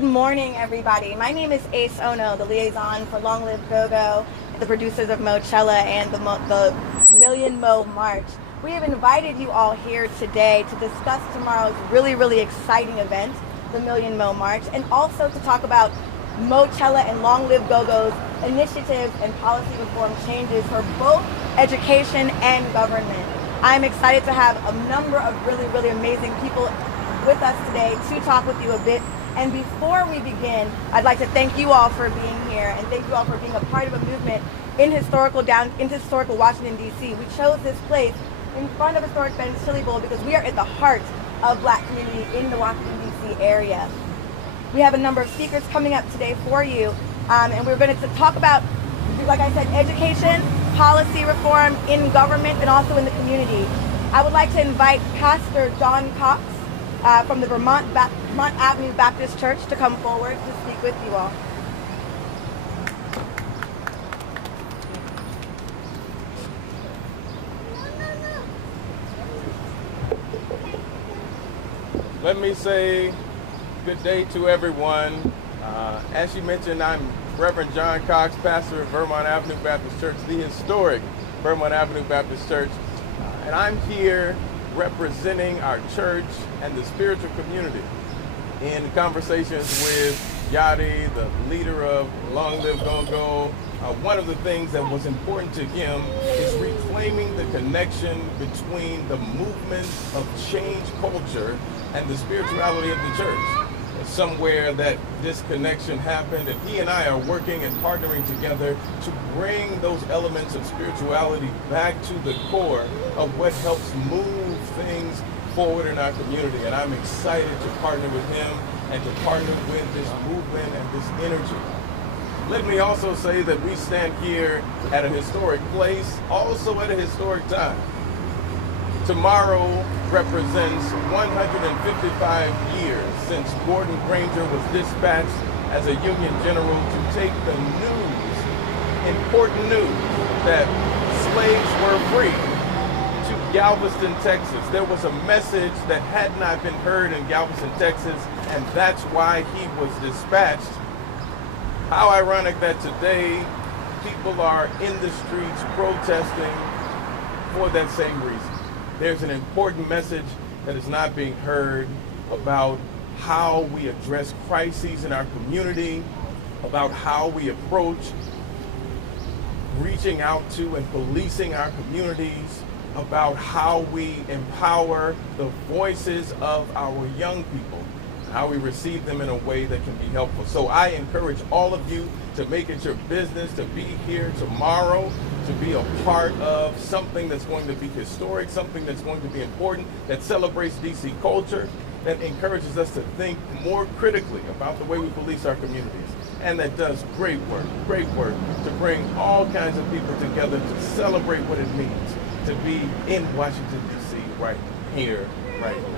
Good morning, everybody. My name is Ace Ono, the liaison for Long Live Go-Go, the producers of Moechella and the Million Mo March. We have invited you all here today to discuss tomorrow's really exciting event, the Million Mo March, and also to talk about Moechella and Long Live Go-Go's initiatives and policy reform changes for both education and government. I'm excited to have a number of really amazing people with us today to talk with you a bit. And before we begin, I'd like to thank you all for being here and thank you all for being a part of a movement in historical Washington, D.C. We chose this place in front of historic Ben's Chili Bowl because we are at the heart of Black community in the Washington, D.C. area. We have a number of speakers coming up today for you, and we're going to talk about, like I said, education, policy reform in government, and also in the community. I would like to invite Pastor John Cox from the Vermont Avenue Baptist Church to come forward to speak with you all. Let me say good day to everyone. As you mentioned, I'm Reverend John Cox, pastor of Vermont Avenue Baptist Church, the historic Vermont Avenue Baptist Church, and I'm here representing our church and the spiritual community in conversations with Yadi, the leader of Long Live Go-Go. One of the things that was important to him is reclaiming the connection between the movement of change culture and the spirituality of the church. Somewhere that disconnection happened, and he and I are working and partnering together to bring those elements of spirituality back to the core of what helps move things forward in our community. And I'm excited to partner with him and to partner with this movement and this energy. Let me also say that we stand here at a historic place, also at a historic time. Tomorrow represents 155 years since Gordon Granger was dispatched as a Union general to take the news, important news, that slaves were free to Galveston, Texas. There was a message that had not been heard in Galveston, Texas, and that's why he was dispatched. How ironic that today people are in the streets protesting for that same reason. There's an important message that is not being heard about how we address crises in our community, about how we approach reaching out to and policing our communities, about how we empower the voices of our young people, how we receive them in a way that can be helpful. So I encourage all of you to make it your business to be here tomorrow, to be a part of something that's going to be historic, something that's going to be important, that celebrates DC culture, that encourages us to think more critically about the way we police our communities, and that does great work to bring all kinds of people together to celebrate what it means to be in Washington, D.C. right here, right now.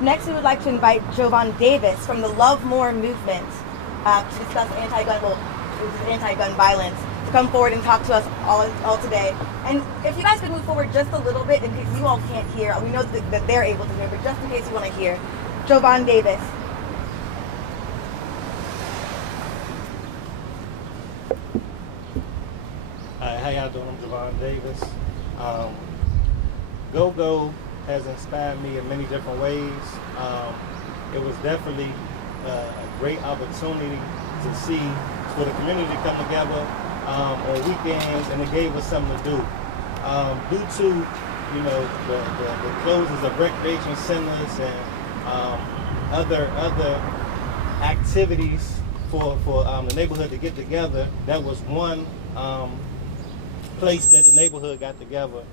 Next, we would like to invite Jovan Davis from the Love More movement to discuss anti-gun violence, to come forward and talk to us all today. And if you guys could move forward just a little bit in case you all can't hear, we know that they're able to hear, but just in case you want to hear. Jovan Davis. Hi, how y'all doing? I'm Jovan Davis. Go-Go has inspired me in many different ways. It was definitely a great opportunity to see for the community to come together on weekends, and it gave us something to do. Due to the closures of recreation centers and other activities for the neighborhood to get together, that was one place that the neighborhood got together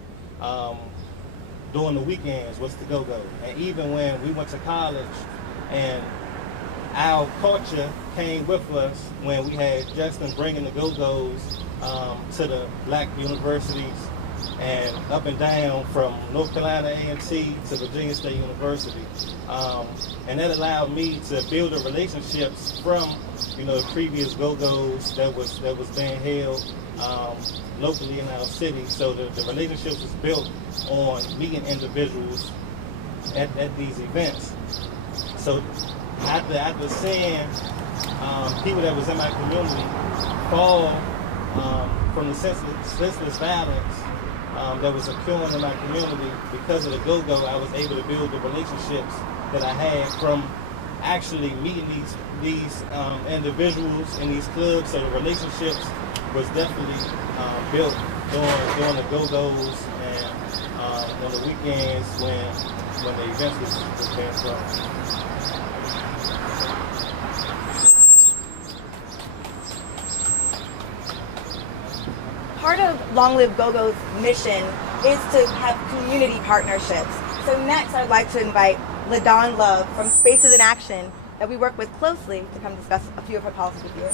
during the weekends was the Go-Go. And even when we went to college, and our culture came with us when we had Justin bringing the Go-Go's to the Black universities and up and down from North Carolina A&T to Virginia State University. And that allowed me to build the relationships from the previous Go-Go's that was being held locally in our city. So the relationships was built on meeting individuals at these events. So after seeing people that was in my community fall from the senseless violence that was occurring in my community because of the go-go, I was able to build the relationships that I had from actually meeting these individuals in these clubs. So the relationships was definitely built during the go-go's and on the weekends when the events was being thrown. Part of Long Live Go-Go's mission is to have community partnerships. So next I'd like to invite LaDawn Love from Spaces in Action that we work with closely to come discuss a few of her policies with you.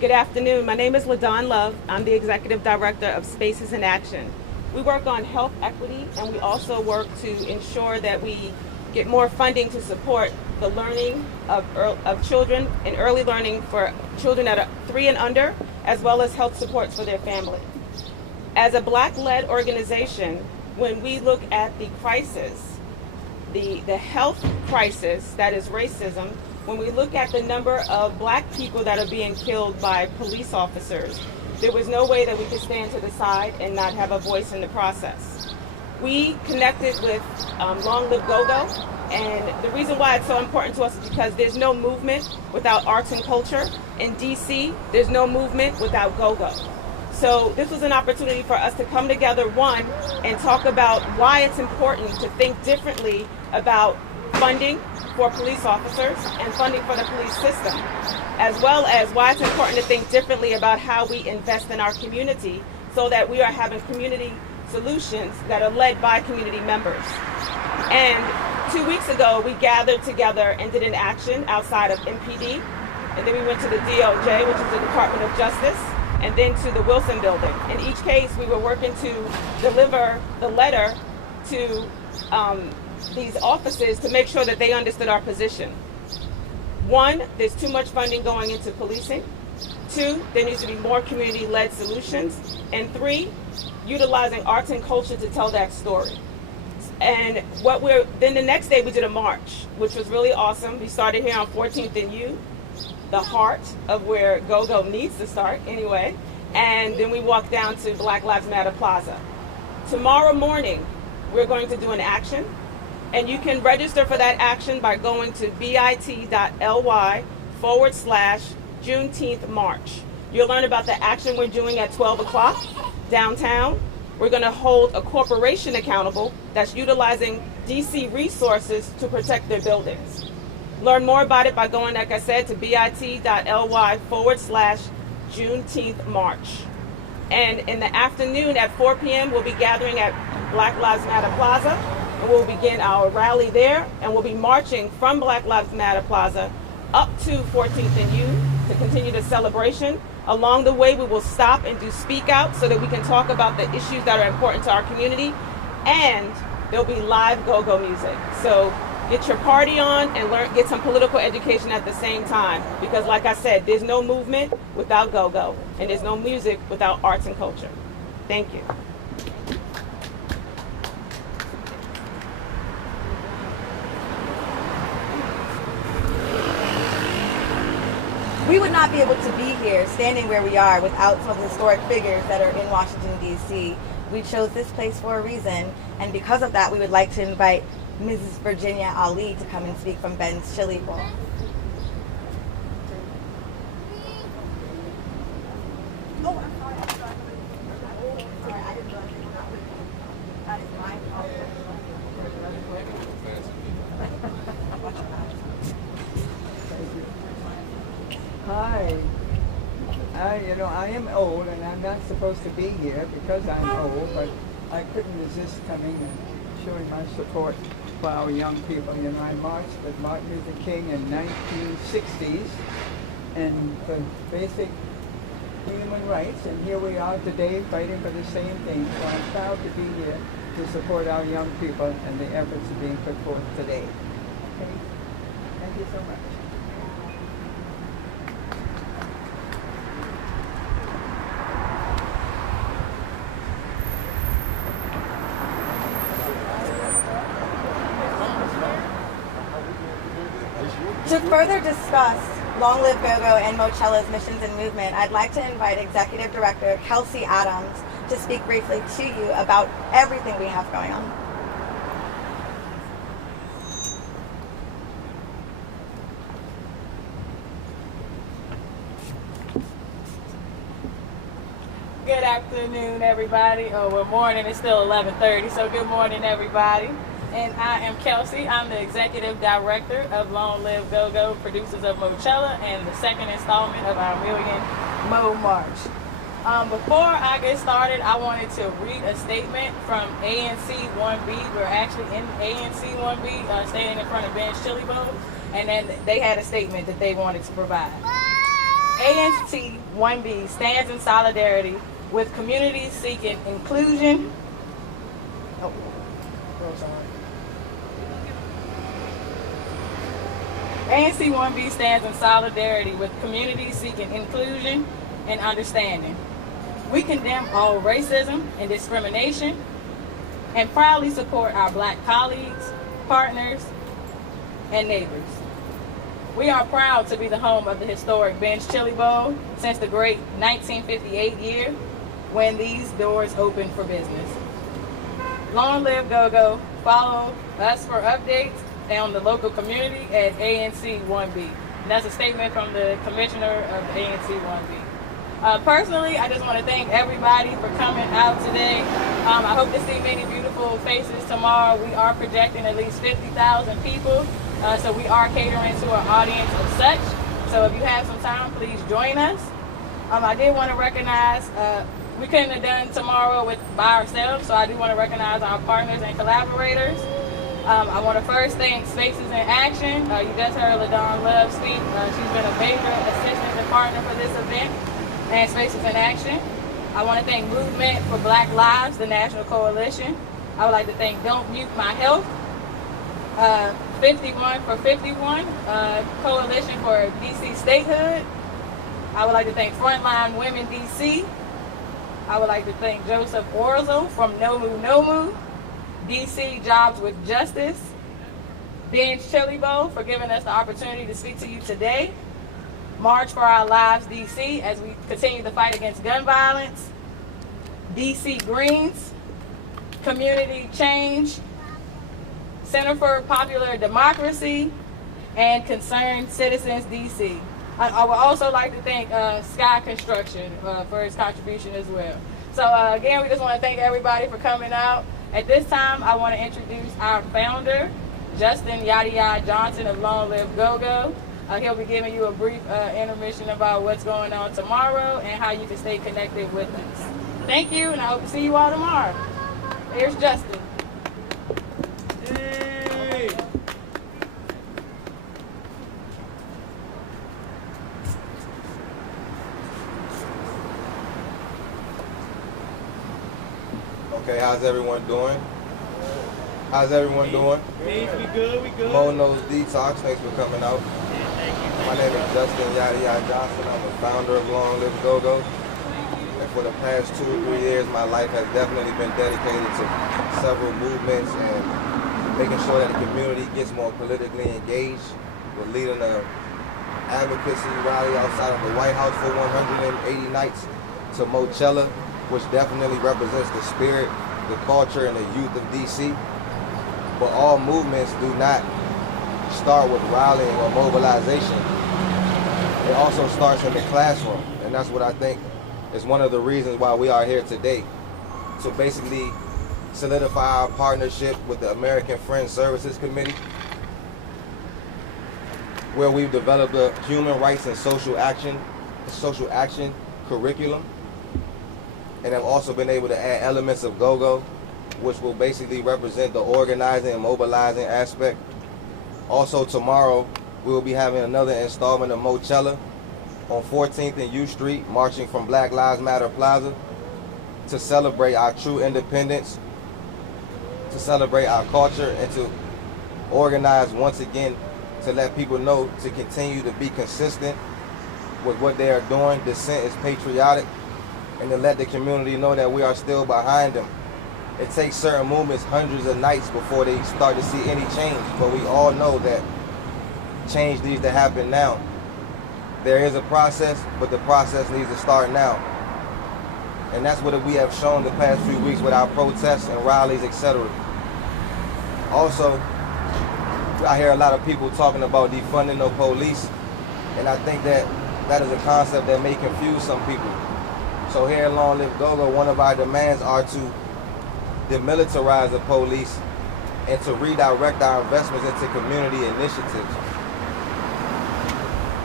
Good afternoon. My name is LaDawn Love. I'm the Executive Director of Spaces in Action. We work on health equity, and we also work to ensure that we get more funding to support the learning of children and early learning for children that are 3 and under, as well as health supports for their family. As a Black-led organization, when we look at the crisis, the health crisis that is racism, when we look at the number of Black people that are being killed by police officers, there was no way that we could stand to the side and not have a voice in the process. We connected with Long Live Go-Go, and the reason why it's so important to us is because there's no movement without arts and culture. In DC, there's no movement without Go-Go. So this was an opportunity for us to come together, one, and talk about why it's important to think differently about funding for police officers and funding for the police system, as well as why it's important to think differently about how we invest in our community so that we are having community solutions that are led by community members. And 2 weeks ago, we gathered together and did an action outside of MPD, and then we went to the DOJ, which is the Department of Justice, and then to the Wilson Building. In each case, we were working to deliver the letter to these offices to make sure that they understood our position. 1, there's too much funding going into policing. 2, there needs to be more community-led solutions. And 3, utilizing arts and culture to tell that story. And then the next day we did a march, which was really awesome. We started here on 14th and U, the heart of where Go-Go needs to start anyway. And then we walked down to Black Lives Matter Plaza. Tomorrow morning, we're going to do an action. And you can register for that action by going to bit.ly/Juneteenth March. You'll learn about the action we're doing at 12 o'clock downtown. We're going to hold a corporation accountable that's utilizing DC resources to protect their buildings. Learn more about it by going, like I said, to bit.ly/Juneteenth March. And in the afternoon at 4 p.m., we'll be gathering at Black Lives Matter Plaza. And we'll begin our rally there, and we'll be marching from Black Lives Matter Plaza up to 14th and U to continue the celebration. Along the way, we will stop and do speak out so that we can talk about the issues that are important to our community, and there'll be live go-go music. So get your party on and get some political education at the same time, because like I said, there's no movement without go-go, and there's no music without arts and culture. Thank you. We would not be able to be here standing where we are without some of the historic figures that are in Washington, D.C. We chose this place for a reason, and because of that, we would like to invite Mrs. Virginia Ali to come and speak from Ben's Chili Bowl. Oh, I'm sorry. Sorry, I didn't realize that is my fault. Hi. I am old and I'm not supposed to be here because I'm old, but I couldn't resist coming and showing my support for our young people. I marched with Martin Luther King in 1960s and for basic human rights, and here we are today fighting for the same thing. So I'm proud to be here to support our young people and the efforts being put forth today. Okay? Thank you so much. To further discuss Long Live Go-Go and Moechella's missions and movement, I'd like to invite Executive Director Kelsey Adams to speak briefly to you about everything we have going on. Good afternoon, everybody. Oh, well, morning. It's still 11:30, so good morning, everybody. And I am Kelsey. I'm the Executive Director of Long Live Go-Go, producers of Moechella, and the second installment of our Million Mo March. Before I get started, I wanted to read a statement from ANC 1B. We're actually in ANC 1B, standing in front of Ben's Chili Bowl, and then they had a statement that they wanted to provide. ANC 1B stands in solidarity with communities seeking inclusion. ANC 1B stands in solidarity with communities seeking inclusion and understanding. We condemn all racism and discrimination and proudly support our Black colleagues, partners, and neighbors. We are proud to be the home of the historic Ben's Chili Bowl since the great 1958 year when these doors opened for business. Long Live Go-Go. Follow us for updates on the local community at ANC 1B. And that's a statement from the commissioner of ANC 1B. Personally, I just want to thank everybody for coming out today. I hope to see many beautiful faces tomorrow. We are projecting at least 50,000 people, so we are catering to an audience of such. So if you have some time, please join us. I did want to recognize, we couldn't have done tomorrow by ourselves, so I do want to recognize our partners and collaborators. I want to first thank Spaces in Action. You just heard LaDawn Love speak. She's been a major assistant and partner for this event and Spaces in Action. I want to thank Movement for Black Lives, the National Coalition. I would like to thank Don't Mute My Health, 51 for 51, Coalition for DC Statehood. I would like to thank Frontline Women DC. I would like to thank Joseph Orzo from Nomu Nomu, DC Jobs with Justice, Ben's Chili Bowl for giving us the opportunity to speak to you today, March for Our Lives DC as we continue the fight against gun violence, DC Greens, Community Change, Center for Popular Democracy, and Concerned Citizens DC. I would also like to thank Sky Construction for its contribution as well. So again, we just want to thank everybody for coming out. At this time, I want to introduce our founder, Justin Yadiya Johnson of Long Live Go-Go. He'll be giving you a brief intermission about what's going on tomorrow and how you can stay connected with us. Thank you, and I hope to see you all tomorrow. Here's Justin. Yay! Okay, how's everyone doing? How's everyone doing? We good, we good. Mo Knows Detox, thanks for coming out. My name is Justin Yadiya Johnson. I'm the founder of Long Live Go-Go. And for the past 2 or 3 years, my life has definitely been dedicated to several movements and making sure that the community gets more politically engaged. We're leading an advocacy rally outside of the White House for 180 nights to Moechella, which definitely represents the spirit, the culture, and the youth of DC. But all movements do not start with rallying or mobilization. It also starts in the classroom, and that's what I think is one of the reasons why we are here today, to basically solidify our partnership with the American Friends Services Committee, where we've developed a human rights and social action curriculum, and have also been able to add elements of go-go, which will basically represent the organizing and mobilizing aspect. Also tomorrow, we will be having another installment of Moechella on 14th and U Street, marching from Black Lives Matter Plaza to celebrate our true independence to celebrate our culture and to organize once again to let people know to continue to be consistent with what they are doing. Dissent is patriotic, and to let the community know that we are still behind them. It takes certain movements hundreds of nights before they start to see any change, but we all know that change needs to happen now. There is a process, but the process needs to start now. And that's what we have shown the past few weeks with our protests and rallies, etc. Also, I hear a lot of people talking about defunding the police, and I think that that is a concept that may confuse some people. So here at Long Live Go-Go, one of our demands are to demilitarize the police and to redirect our investments into community initiatives.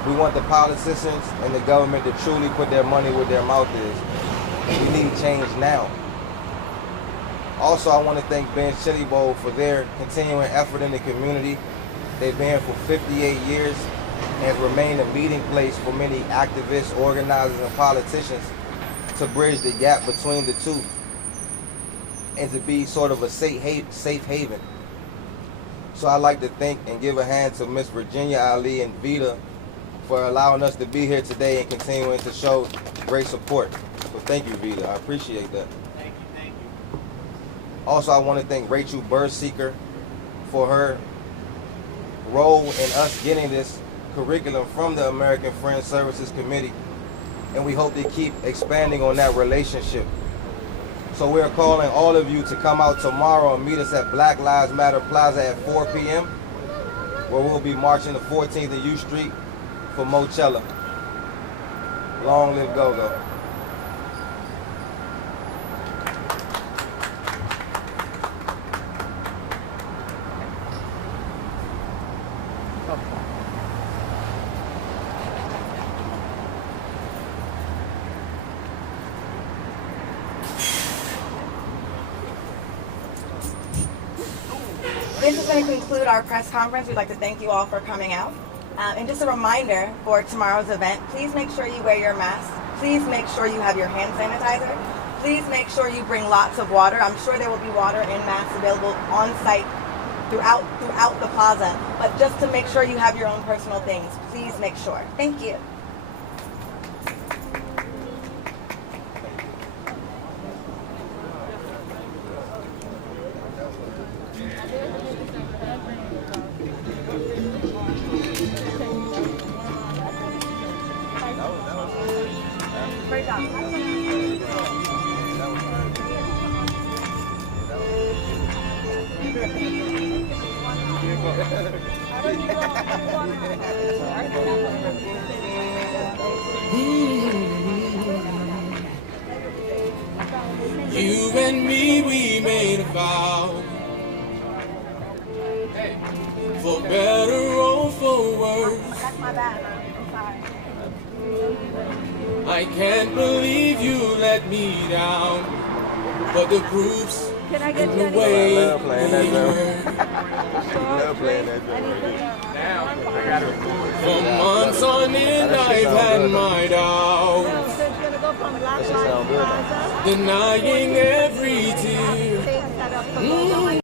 We want the politicians and the government to truly put their money where their mouth is. We need change now. Also, I want to thank Ben's Chili Bowl for their continuing effort in the community. They've been here for 58 years and has remained a meeting place for many activists, organizers, and politicians to bridge the gap between the two and to be sort of a safe haven. So I'd like to thank and give a hand to Miss Virginia Ali and Vita for allowing us to be here today and continuing to show great support. So thank you, Vita. I appreciate that. Thank you. Also, I want to thank Rachel Birdseeker for her role in us getting this curriculum from the American Friends Services Committee, and we hope to keep expanding on that relationship. So we're calling all of you to come out tomorrow and meet us at Black Lives Matter Plaza at 4 p.m., where we'll be marching the 14th and U Street for Moechella. Long live Go-Go. This is going to conclude our press conference. We'd like to thank you all for coming out. And just a reminder for tomorrow's event, please make sure you wear your mask. Please make sure you have your hand sanitizer. Please make sure you bring lots of water. I'm sure there will be water and masks available on site throughout the plaza. But just to make sure you have your own personal things, please make sure. Thank you. Great job. You and me, we made a vow. For better or for worse. That's my bad. I'm sorry. I can't believe you let me down. But the proof's Can I get in the Jenny? way I love playing that we drum. were. Love playing that drum. For months on end, I've had my doubts, So it's gonna go from Black That should sound Lives good. Plaza. denying every tear. Take that up.